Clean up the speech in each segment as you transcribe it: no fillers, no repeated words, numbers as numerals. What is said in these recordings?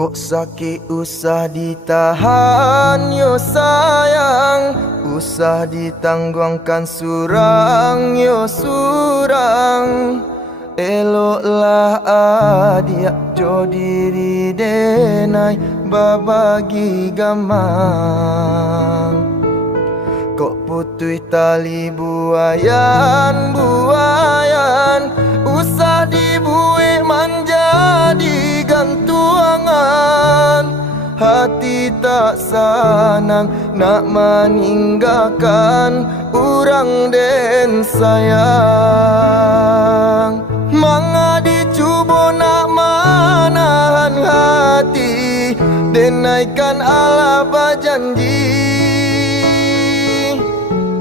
Kok sakit usah ditahan yo sayang, usah ditangguhkan surang yo surang. Eloklah adia jo diri denai babagi gamang. Kok putui tali buayan buayan, usah dibuih manja di gantuangan. Hati tak sanang nak meninggalkan urang den sayang. Manga dicuba nak manahan hati, denaikan Allah berjanji.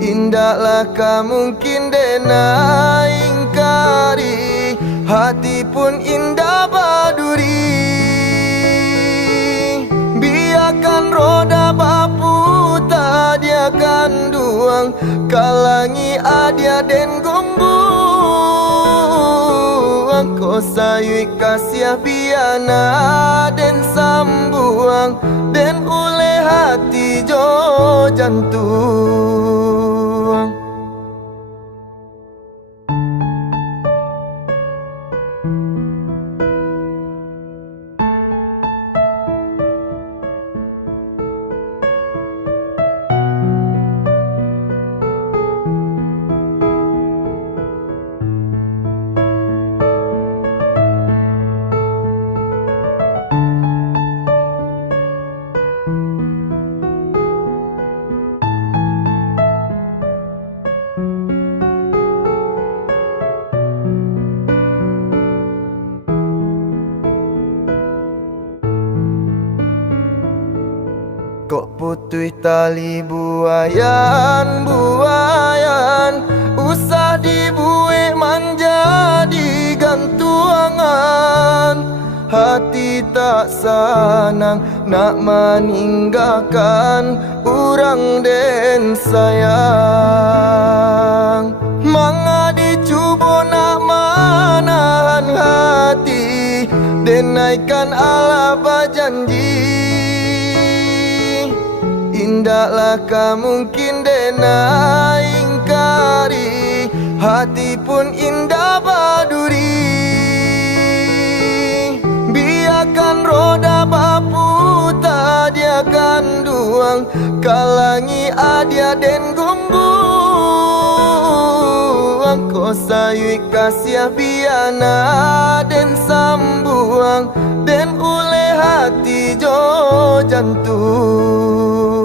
Indahlah mungkin dena ingkari, hati pun indah baduri. Biarkan roda baputar dia akan duang, kalangi adia den gombuang. Ko sayui kasih biana den sambuang, den ule hati jo jantung. Kok putui tali buayan buayan, usah dibuih manja di gantuangan. Hati tak sanang nak meninggalkan urang den sayang. Manga dicuba nak manahan hati, denaikan Allah berjanji. Indahlah mungkin dena ingkari, hati pun indah baduri. Biarkan roda baputar dia akan duang, kalangi adia den gombuang. Ko sayui kasih biana den sambuang, den ule hati jo jantung.